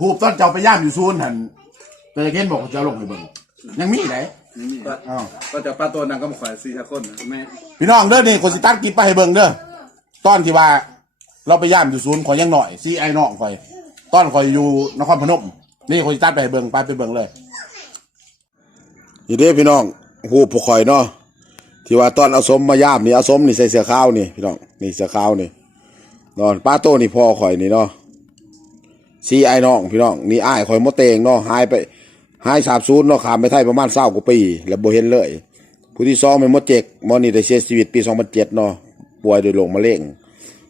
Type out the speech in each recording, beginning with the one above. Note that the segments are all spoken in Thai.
หูบต้นเจ้าไปย่ามอยู่ซูนย์หันแต่เห็นบอกว่าจะเอาลงไปเบิ่งยังมีไหนก็อ้าว ก็จะปลาตัวนังก็มาขวายสี่ห้าคนนะแม่พี่น้องเด้อนี่คนสิตัดกินไปให้เบิ่งเด้อตอนที่ว่า เราไปย่ามอยู่ศูนย์ขอยยังหน่อยซีไอ้น้องข่อย ตอนข่อยอยู่นครพนม นี่คนสิตัดไปให้เบิ่งไปไปเบิ่งเลยนี่เด้พี่น้องหูผู้ข่อยเนาะที่ว่าตอนเอาสมมาย่ามนี่เอาสมนี่ใส่เสื้อขาวนี่พี่น้องนี่เสื้อขาวนี่นอนป้าโตนี่พ่อข่อยนี่เนาะ ซีไอ้น้องพี่น้องนี่ไอ้ายข่อยมดเตงเนาะหายไปหายสาบสูญเนาะขามไปไทยประมาณ20กว่าปี แล้วบเห็นเลย ผู้ที่สองเป็นมดเจกมอนี่ได้เสียชีวิตปี2007เจ็ดเนาะป่วยโดยโรคมะเร็ง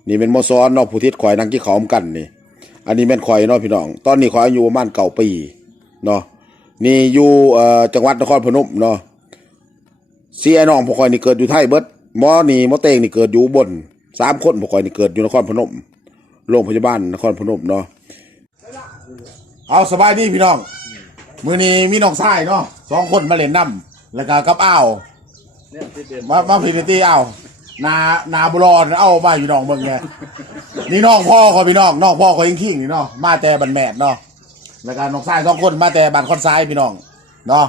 นี่เป็นมอซ้อนเนาะผู้ที่ข่อยนั่งที่ขามกันนี่ อันนี้แม่นข่อยเนาะพี่น้อง ตอนนี้ข่อยอายุประมาณเก่าปีเนาะนี่อยู่เอ่อจังหวัดนครพนมเนาะซีไอ้น้องพวกข่อยนี่เกิดอยู่ไทยเบิดมอนี่มอเตงนี่เกิดอยู่บนสามคนพวกข่อยนี่เกิดอยู่นครพนมโรงพยาบาลนครพนมเนาะ เอาสบายดีพี่น้อง มื้อนี้มีน้องชายเนาะสองคนมาเล่นน้ำแล้วก็กับอ้าวเนี่ยที่เด่นมามาพินิตี้เอานานาบุรอนเอามาอยู่น้องเมืองไงนี่น้องพ่อเขาพี่น้องน้องพ่อเขายิงขิงนี่เนาะมาแต่บันแมดเนาะแล้วก็น้องชายสองคนมาแต่บันคอนซ้ายพี่น้องเนาะ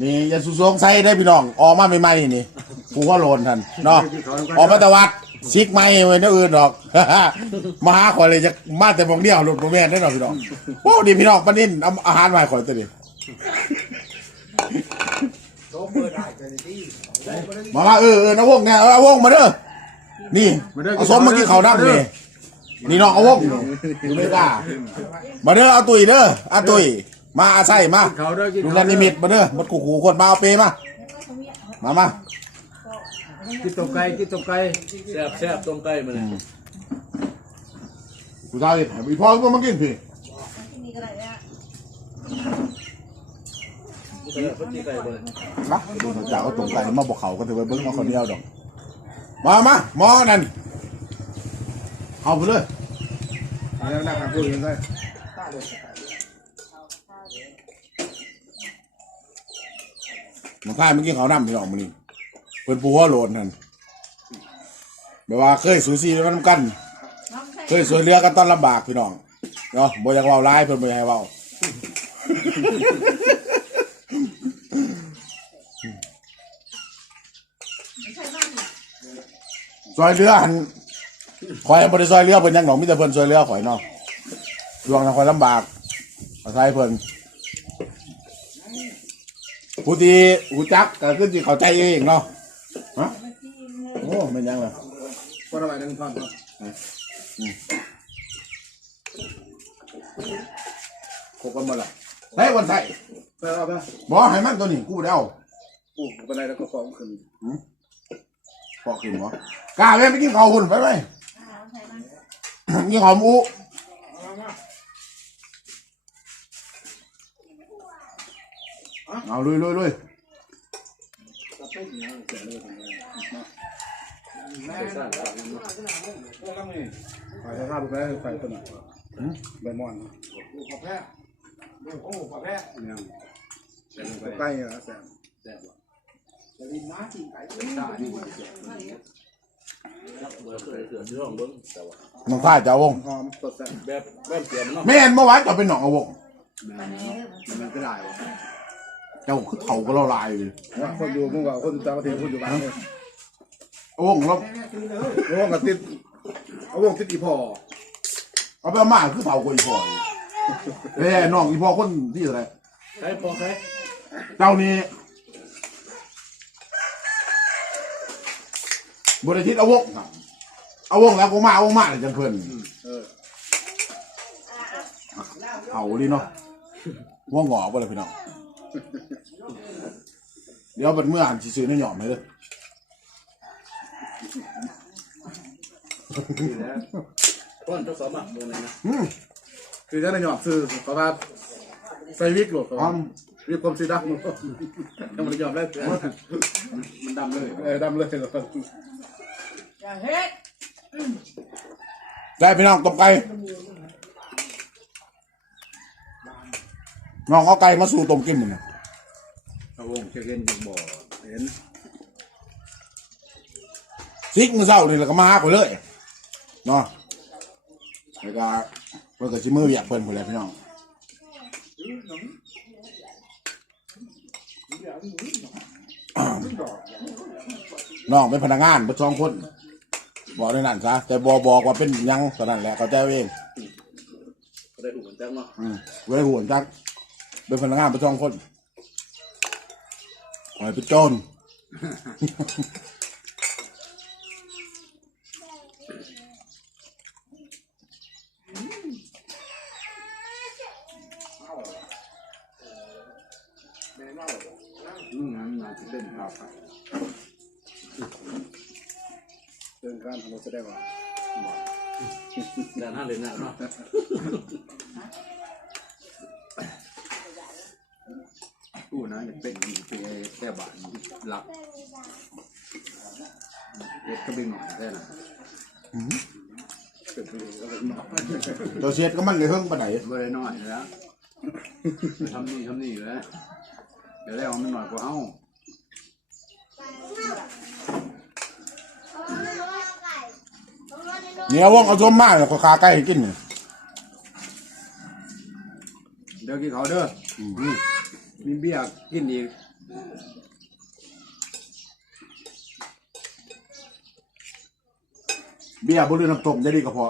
นี่อย่าสุสงสัยได้พี่น้องออกมาใหม่ๆนี่กูก็โลนทันเนาะออกมาตะวัด ซิกไม่เหมือนเดิมอื่นหรอก มาหาขอยเลยจะมาแต่บองเดียวหลุดโมแม่นได้หรอพี่น้องโอ้ดีพี่น้องปานินเอาอาหารมาให้ขอยตัวนี้มามาเออเออนะวงเนี่ยเอาวงมาเด้อนี่เอาสมเมื่อกี้เขานั่งนี่นี่น้องเอาวงอยู่ไม่กล้ามาเด้อเอาตุยเด้อเอาตุยมาอาศัยมาเขาด้วยกินดูแลนิมิตมาเด้อมัดขู่ขู่คนมาเอาเปมามามา กินตกไก่กินตกไก่แซ่บแซ่บตรงไก่มาเลยกูท้าดิอีพ่อก็มากินพี่เออพัดที่ไก่มาเลยนะดูเขาจะเอาตรงไก่มาบอกเขาก็ถือว่าเบิ้งมาคนเดียวดอก มามาหมอนั่นเอาไปเลยแล้วนั่งกันพูดกันได้มันค่ายเมื่อกี้เขานำพี่น้องมันนี่ เพิ่นปูหัวโหลนนั่นแบบว่าเคยสูสีกันกัน เคยสวยเรือกันตอนลำบากพี่น้องเนาะบ่อยากเว้าร้ายเพิ่นบ่อยากให้เว้าซอยเรือหันข่อยบ่ได้ซอยเรือเพิ่นหยังดอกมีแต่เพิ่นซอยเรือข่อยเนาะช่วงนั้นข่อยลำบากอาศัยเพิ่นผู้ที่หูจักก็คือสิเข้าใจเองเนาะฮะโอ้เป็นหยังล่ะก็ระบายดังฟังครับคบกันหมดละเฮ้ยวันใส่ไปเอาไปบอกให้มันตัวนี้กูได้เอาอู้เป็นไรแล้วก็ของขึ้นปอกขึ้นบ่กล้าไหมไปกินข้าวหุ่นไปไหมกินข้าวหมูเอาลุยลุยลุย ขายข้าวไปแล้วขายต้นใบมอนใกล้แล้วแซ่บน้องข้าจะเอาวงหอมสดแซ่บแบบแบบเสียมเนาะไม่เห็นเมื่อวานจะเป็นหนองเอาวงมันก็ได้เจ้าคือเถาก็ละลายเลยว่าคนอยู่มึงว่าคนต่าประเทศคนอยู่บ้าน เลยเอาวงเราโอ้กับติดเอาวงติดอีพอเอาไปเอามาคือเถาก็อีพออีกเอ้ยน้องอีพอคนที่อะไรใครพอใครเจ้านี่บริทิตเอาวงครับเอาวงแล้วกูมาเอาวงมาเลยจังเพิ่นเอาดิเนาะว่างอกไปเลยพี่น้องเดี๋ยวเป็นเมื่ออ่านซื้อในหย่อมให้เลย ต้อนเจ้าสมอะเบอร์ไหนนะอืมคือจะได้หยอกซื้อเพราะว่าใส่วิกหลบความวิกคมสีดำยังไม่ได้ยอมได้มันดำเลยเออดำเลยหรออย่าเฮ็ดได้พี่น้องตบไก่น้องเอาไก่มาสู่ต้มกินมันน่ะเอาวงเชียร์เล่นบ่อเห็น ซิกมือเศร้านี่แล้วก็มาหาข่อยเลยเนาะแล้วก็เพิ่นก็สิมือเวียกเพิ่นพุ่นแหละพี่น้องน้องเป็นพนักงานเป็นสองคน บอกในนั้นซะแต่บอบอกว่าเป็นหยังตอนนั้นแหละเขาใจเองได้หูเหมือนจังเนาะอืมไว้ห่วงจักเป็นพนักงานเป็นสองคนหอยเป็นโจร อืมน่าจะเป็นครับเดินการทำแสดงว่าแดนห้าเหรียญนะเนาะผู้นะจะเป็นผู้แก้บาดหลักเด็กก็เป็นหน่อยได้นะเป็นผู้ก็เป็นหน่อยเจ้าเช็ดก็มันเลยเฮิ่งปไหนไม่ได้น้อยแล้วทำนี่ทำนี่แล้ว เดี๋ยวได้เอามันหน่อยกว่าเอ้าเนี่ยว่องเอาส้มมากเลยก็คาใกล้ให้กินนี่เดี๋ยวกินเขาเด้ออืมมีเบียร์กินอีกเบี้ยบุรีน้ำต้มจะดีก็พอ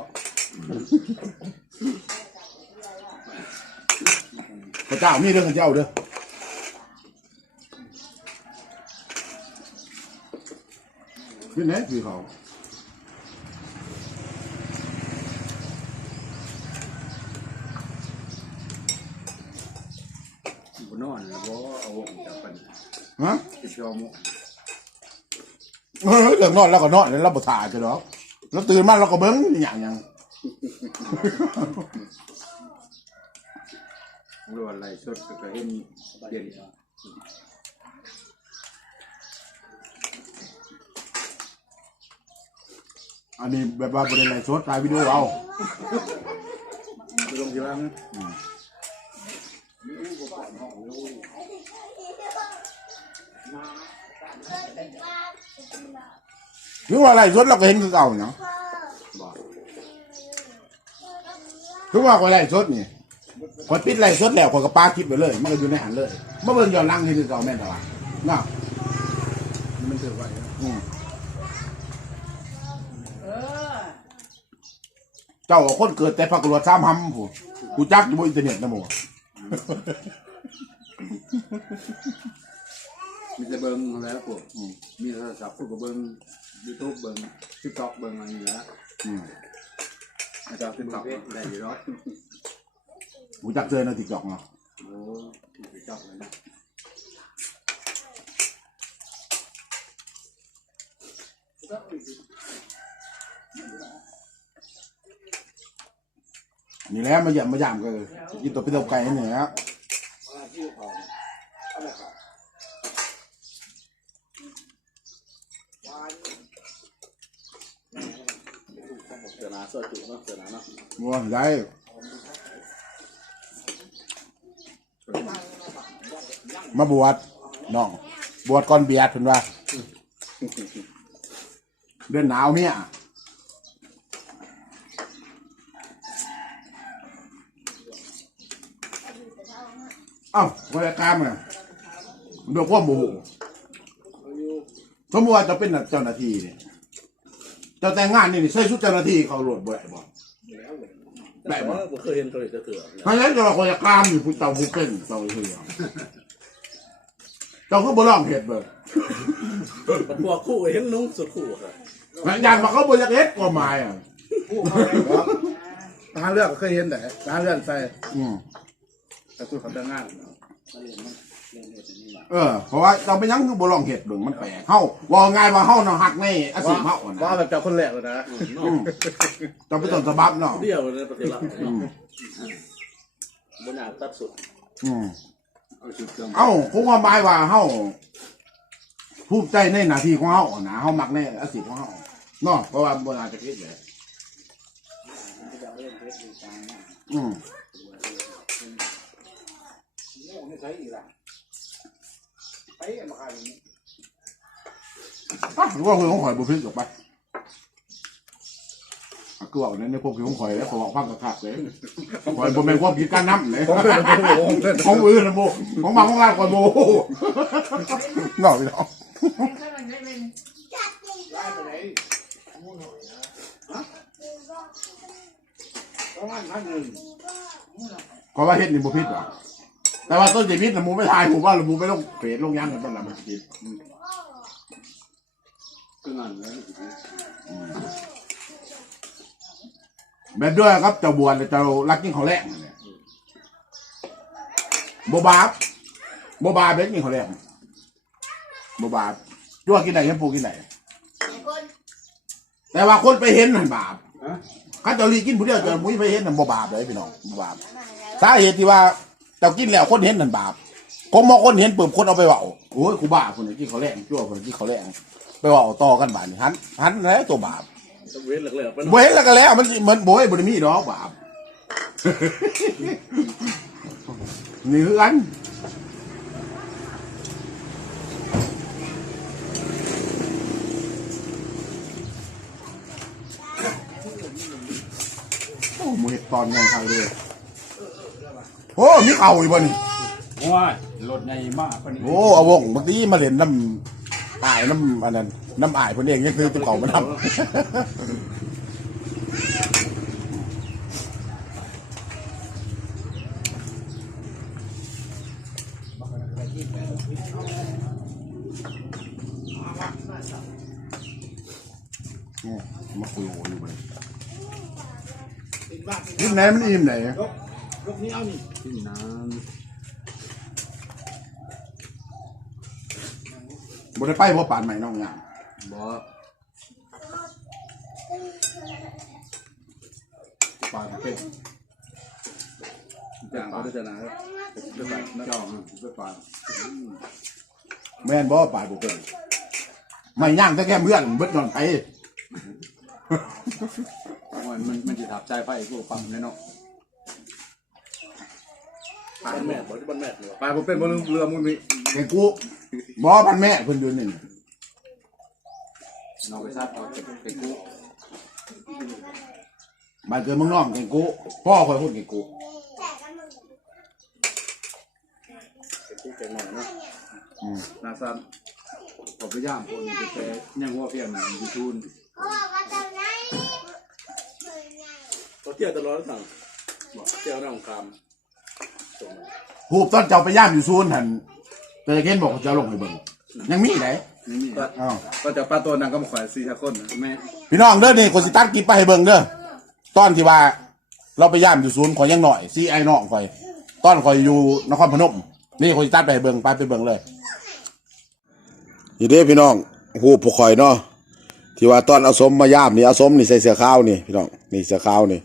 พระเจ้ามีเรื่องกับเจ้าเด้อ ขึ้นไหนคือเขาบนอนแล้วก็เอาวงจับกันฮะติดยอมเออเรื่องนอนแล้วก็นอนแล้วเราบ่ถ่าจะหรอกแล้วตื่นมาเราก็เบิ้งอย่างยังรวนอะไรสดก็เห็นเปลี่ยน อันนี้แบบว่าบริเวณสดถ่ายวิดีโอเอาไปลงที่บ้านนะถึงว่าอะไรสดเราก็เห็นคือเก่าเนาะบอกถึงว่าอะไรสดนี่พอปิดไรสดแล้วพอยก็ปาคลิปไปเลย มันก็อยู่ในหันเลยเมื่อเบิ่งย้อนหลังนี่คือเก่าแม่นตลอดเนาะมันถือไว้นะ อืม เจ้าคนเกิดแต่พักรวดสามหำผู้กูจักอยู่บนอินเทอร์เน็ตนะหมูมีแต่เบิ้งแล้วพวกมีโทรศัพท์พวกก็เบิ้งยูทูบเบิ้งทิกตอกเบิ้งอะไรอย่างเงี้ยอืมอาจารย์ติ๊กตอกได้อยู่ร้อยกูจักเจอในติ๊กต็อกเนาะโอ้ติ๊กตอกเลยนะ นี่แหล้วมาเยี่ยมมาย่ามก็กินตัวไปตัวไก่นี่แหละเสือนาเสือจุเนาะเสือหนาเนาะบัวได้มาบวชน้อง บวชก่อนเบียดเพิ่นว่า เดือนหนาวเนี่ย อ้าบริการมันดูความโมโหสมมติว่าจะเป็นเจ้าหน้าที่เนี่ยเจ้าแต่งงานนี่นี่ใส่ชุดเจ้าหน้าที่เขาโหลดบ่ได้บ่ได้บ่ผมเคยเห็นเขาเลยจะเถื่อนเพราะฉะนั้นเราควรจะกล้ามอยู่ผู้เจ้าผู้เป็นเจ้าเฮียเจ้าก็บ่ลองเห็ดเบิดมันพวกคู่เห็นนุ่งสุดคู่ครับหลังจากมาเขาบ่อยากเฮ็ดกว่าหมายอะทางเลือกเคยเห็นแต่ทางเลือกใส่อืมแต่สุดเขาจะงาน เออเพราะว่าเราไปยังคือบ่ลองเห็ดเบิ่งมันแปลกเฮาว่าง่ายว่าเฮาเนาะฮักในอาชีพเฮาว่านะแบบเจ้าคนแรกเลยนะอืมต้องไปต้นฉบับเนาะเดียวในประเทศเราอืมบนอยากตัดสุดอืมเอาชุดเครื่องเอ้าคงความหมายว่าเฮาภูมิใจในหน้าที่ของเฮาอะนะเฮามักในอาชีพของเฮาเนาะเพราะว่าบ่น่าจะคิดเลยอืม อะหรือว่าคุยของข่อยบุพิษออกไปคือว่าในพวกที่ผมข่อยแล้วขอบอกพักกระคักเลยข่อยบ่แม่นความคิดการน้ำเลย ของอื่นนะโบของบางของร้านก่อนโบนอกพี่น้องประมาณพันหนึ่งก็ว่าเฮ็ดนี่บ่ผิดหรอก แต่ว่าต้นจะผิดน่ะหมูไม่ทายหมูว่าหรือหมูไม่ลงเฟซลงยังกันต้นละมันผิดคือเงินเลยแบบด้วยครับเจ้าบวนเจ้ารักกินข้าวแลกนั่นแหละบ่บาปบ่บาปเบ็ดกินข้าวแลกบ่บาปจั่วกินไหนยังปูกินไหนแต่ว่าคนไปเห็นนั่นบาปข้าเจ้าลีกินผู้เดียวเจ้ามุ้ยไปเห็นนั่นบ่บาปเลยพี่น้องบ่บาปสาเหตุที่ว่า เจ้ากินแล้วคนเห็นนั่นบาปผมมองคนเห็นปุ๊บคนเอาไปเว่าโอ้ยกูบ้าคนนี้กินข้าวแลกจั่วคนนี้กินข้าวแลกไปเว่าต่อกันบาดนี่หันหันแล้วตัวบาปเว้นเหลือๆเป็นบ่เห็นแล้วก็แล้ว มันสิมันโบยบ่ได้มีดอกบาป นี่คือกัน โอ้หมูเห็ดตอนยังไงเลย โอ้มีเข่าอีกบ่นี่ว้ายรถในมากปานนี้โอ้เอาวงบางทีมาเล่นน้ำอายน้ำอันนั้นน้ำอายเพิ่นเองยังคือตัวเขามาทำเนี่ยมาคุยโหอยู่ไปยิ้มไหนมันอิ่มไหน ลูกนี้เอานี่ที่น้บ่ได้ไปเพราะป่านใหม่น้องงามำบ่ป่านเป็นจางเขาจะนะเจ้าเจ้ามันไปป่านแม่นบ่ป่านบ่เป็นไม่ย่างแต่แค่เพื่อนเบิดนอนไปมันมันมันจะทับใจไฟพวกปั๊มเลยเนาะ บ้านแม่บอกที่บ้านแม่เลยไปผมเป็นบนเรือมุนมีแกกูบ่พันแม่เพิ่นอยู่นี่น้องไปซัดเอาไปกู้บ้านเกิดเมืองนอกแกกูพ่อคอยพูดแกกูเป็นผู้เก่งหน่อยเนาะอืมนาซันผมไปย่ามคนไปแค่ยังว่าเพียงหนึ่งยูทูนเขาเที่ยวตลอดสั่งบอกเที่ยวนั่งคำ ส่งมาหูบตอนเจ้าไปย่ามอยู่ซูนหั่นแต่เห็นบอกว่าจะเอาลงให้เบิ่งยังมีไหนนี่นี่อ้าว ก็จะปลาตัวนังก็มาขวายสี่ห้าคนนะแม่พี่น้องเด้อนี่คนสิตัดคลิปไปให้เบิ่งเด้อตอนที่ว่า เราไปย่ามอยู่ศูนย์ขอยยังหน่อยซีไอ้น้องข่อย ตอนข่อยอยู่นครพนม นี่คนสิตัดไปให้เบิ่งไปไปเบิ่งเลยนี่เด้พี่น้องหูผู้ข่อยเนาะที่ว่าตอนเอาสมมาย่ามนี่เอาสมนี่ใส่เสื้อขาวนี่พี่น้องนี่เสื้อขาวนี่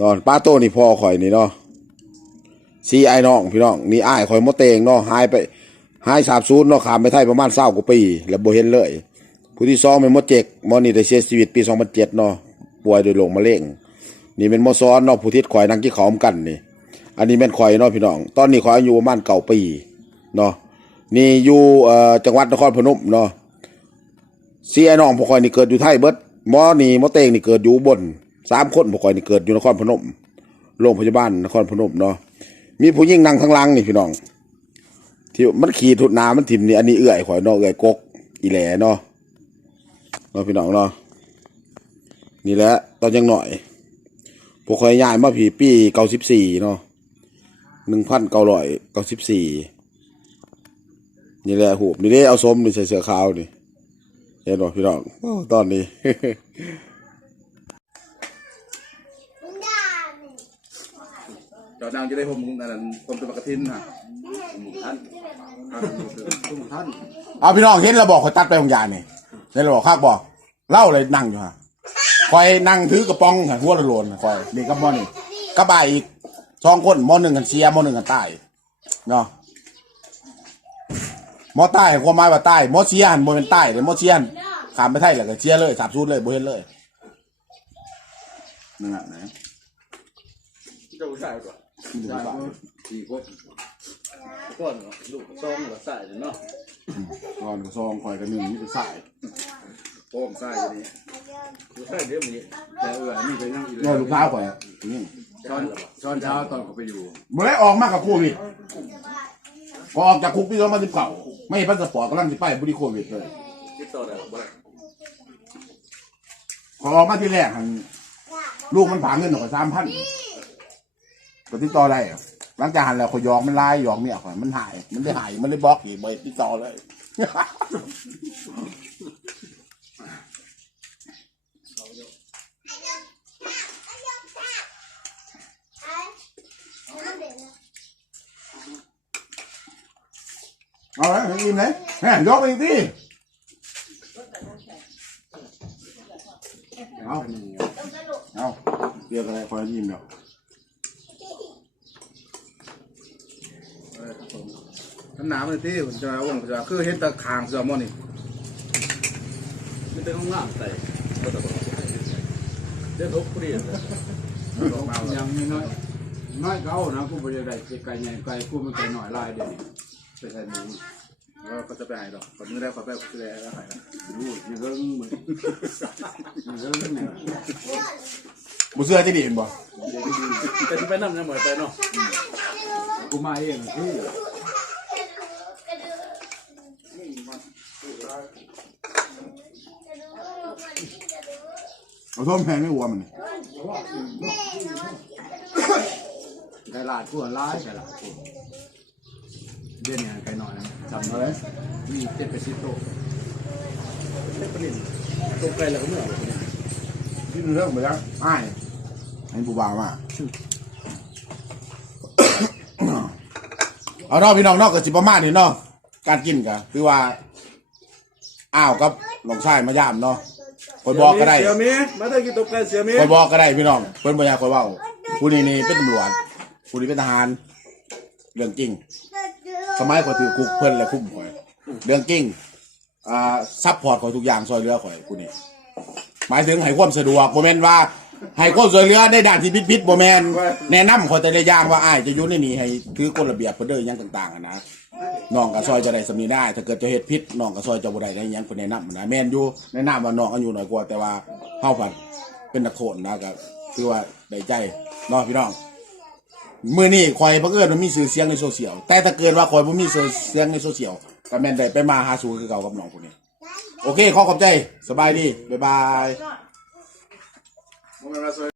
นอนป้าโตนี่พ่อข่อยนี่เนาะ ซีไอ้น้องพี่น้องนี่อ้ข่อยมดเตงเนาะหายไปหายสาบสูญเนาะขามไปไทยประมาณเศร้ากว่าปี แล้วโบเห็นเลย ผู้ที่สองเป็นมดเจกมอนี่ได้เสียชีวิตปี2007เจ็ดเนาะป่วยโดยโรคมะเร็งนี่เป็นมอซ้อนเนาะผู้ที่ข่อยนั่งที่ขอมกันนี่ อันนี้แม่นข่อยเนาะพี่น้อง ตอนนี้ข่อยอายุประมาณเก้าปีเนาะนี่อยู่เอ่อจังหวัดนครพนมเนาะเสียน้องพวกข่อยนี่เกิดอยู่ไทยเบิดมอนี่มอเตงนี่เกิดอยู่บนสามคนพวกข่อยนี่เกิดอยู่นครพนมโรงพยาบาลนครพนมเนาะ มีผู้หญิงนั่งข้างล่างนี่พี่น้อง ที่มันขี่ทุดน้ำมันถิ่มนี่อันนี้เอื่อยข่อยนาะเอื่อยกก อีแหล่เนาะเนาะพี่น้องเนาะนี่แหละตอนยังหน่อยพวกคอยย้ายมาผีปีเก้าสิบสี่เนาะหนึ่งพันเก้าร้อยเก้าสิบสี่นี่แหละหูบนี่ได้เอาส้มนี่ใส่เสื้อขาวนี่เห็นบ่พี่น้องตอนนี้ จอดนางจะได้ผมอันนั้นผมจะมากระทินฮะท่านทุกท่านเอาพี่น้องเห็นเราบอกคอยตัดไปของยานี่เห็นเราบอกข้ากบอกเล่าเลยนั่งอยู่ฮะคอยนั่งถือกระป๋องค่ะหัวละโลนคอยนี่กับมอนี่กระบายอีกสองคนมอหนึ่งกันเชียร์มอหนึ่งกันใต้เนาะมอใต้ความหมายว่าใต้มอเชียร์หันโมเป็นใต้เลยมอเชียร์ขามไปไทยแล้วก็เชียร์เลยสาบสูดเลยโบเห็นเลยนั่นแหละนะเจ้าผู้ชายก่อน ได้ก็สี่คนก่อนลูกซองหรือใส่เนาะก่อนซองคอยกันหนึ่งนี่เป็นสายโอ้มไส้อยู่นี่ใช่เดี๋ยวนี้แต่เออนี่เป็นยังอีน้อยลูกสาวข่อยอะนี่ตอนตอนเช้าตอนเขาไปอยู่เมื่อไรออกมากับโควิดพอออกจากคุกปีสองพันสิบเก้าไม่พาสปอร์ตกำลังจะไปบุรีโควิดเลยติดต่อได้บ่ได้พอออกมาที่แรกลูกมันผาเงินหน่อยสามพัน ก็ติดต่อได้หลังจากหันแล้วเขายอกมันไล่ยอกเมียข่อยมันหาย มันได้หาย มันได้บล็อกอีกไปติดต่อเลยเอาเลยให้มเลยแม่ยกไปอีกทีเอาเอาเรียกอะไรคอยยิ้มเดี๋ยว ท่า นหนามันที่ผมจะว่าผมจะคือเห็นตะคางเสือมอนี่ไม่ได้ห้องน้ำใส่บ่ต้องเดี๋ยวทบเปลี่ยนยังมีน้อยน้อยเก่านะกูไปได้ไก่ใหญ่ไก่กูมันไก่หน่อยลายเดียวนี้ไปใส่หมูแล้วก็จะไปหายดอกคนนี้ได้ขอไปก็จะได้แล้วหายดูยังเฮิงมึงยังเฮิงเนี่ยบุเสื้อจะดีเห็นบ่แต่ที่ไปนั่งยังบ่ไปเนาะกูมาเองที่ เอาส้มแพงไม่วัวมันนี่ไก่ลาดกูลายไก่ลาดกูเด่นเนี่ยไก่หน่อยจำเอาเลเลยยมีเจ็ดไปสิบโตไม่เปลี่ยนตรงไกลแล้วก็เมื่อไหร่ที่เรื่องไปแล้วอ้ายให้ผู้บ่าวมาเอาเนาะพี่น้องเนาะก็สิประมาณนี้เนาะการกินก็คือว่า อ้าวกับหลองชายมายามเนาะคอยบอกก็ได้เสียมีมาได้กินตกไกลเสียมีคอยบอกก็ได้พี่น้องเพิ่นบ่อยากคอยเว้าผู้นี้นี่เป็นตำรวจผู้นี้เป็นทหารเรื่องจริง สมัยข่อยถือคุกเพิ่นและคุ้มข่อย เรื่องจริงอ่าซัพพอร์ตข่อยทุกอย่างซอยเหลือข่อยผู้นี้หมายถึงให้ความสะดวกบ่แม่นว่าให้ความช่วยเหลือในด้านที่ผิดๆบ่แม่นแนะนำข่อยแต่ละอย่างว่าอ้ายจะอยู่ในนี้ให้ถือกฎระเบียบเพิ่นเด้อหยังต่างๆอะนะ น้องก็ซอยจะได้สำนีได้ ถ้าเกิดจะเฮ็ดผิดน้องก็ซอยจะบ่ได้ได้หยังเพิ่นแนะนำนะแม่นอยู่แนะนำว่าน้องอายุน้อยกว่าแต่ว่าเฮาพันเป็นนักโทษนะก็คือว่าได้ใจเนาะพี่น้องมื่อนี้ข่อยบังเอิญมันมีสื่อเสียงในโซเชียลแต่ถ้าเกิดว่าข่อยบ่มีสื่อเสียงในโซเชียลก็แม่นได้ไปมาหาสู่คือเก่ากับน้องคนนี้โอเคขอขอบใจสบายดีบ๊ายบาย